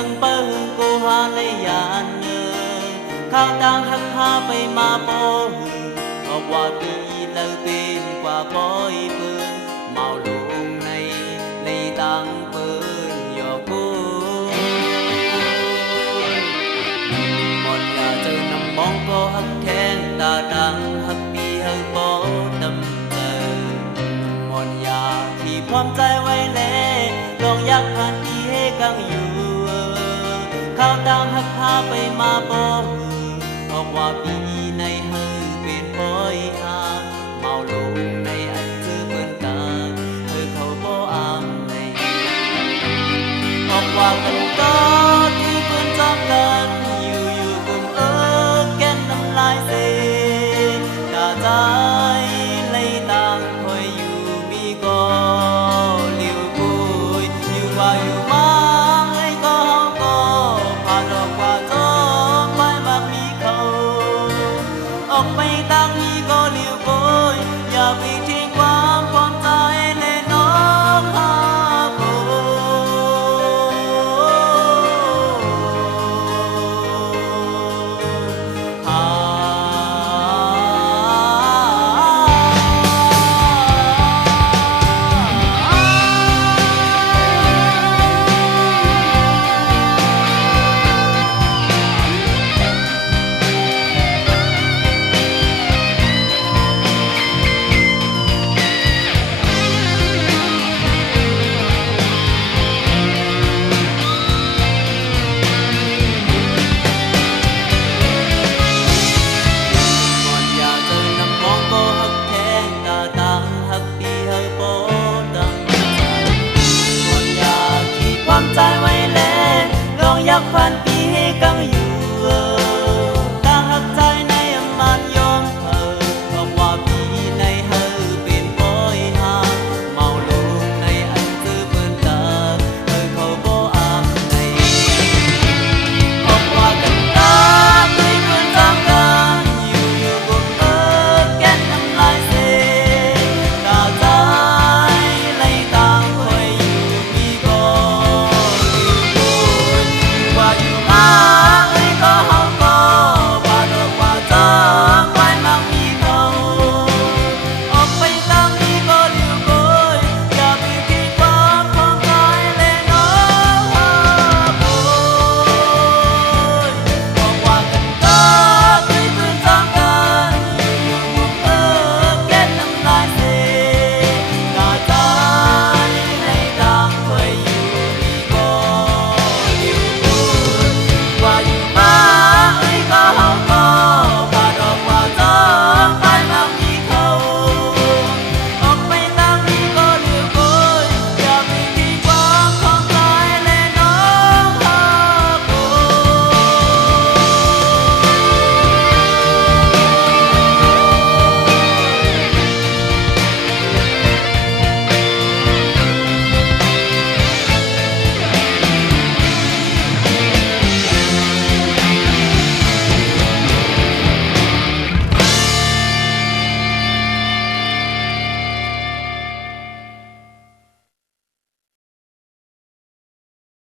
สังเปิ้งกูหาในยานเงอข้าวต่างหักหาไปมาโปหึงออกว่าปีแล้วเป็นกว่าปอยเปิ้นเมาลงในตังเปิ้นยอกูหมดอย่าเจอนำมองก็หักแทงตาดังหักปีหักปอดำเจอหมดอย่าที่พร้อมใจไว้แล้วลองอยากผ่านที่ให้กังอยู่ข้าวต่างหักพาไปมาบ่ออกว่าปีในเฮอเป็นปอยหาเมาลงในอันเจอเปิ้นตาเขาบ่อามในออกว่ากันก็ที่เปิ้นจอมกันอยู่กุมแก่นน้ำลายเสตาใจเลยต่างคอยอยู่มีก็เลี้ยวกุยอยู่ว่าอยู่มาออกไป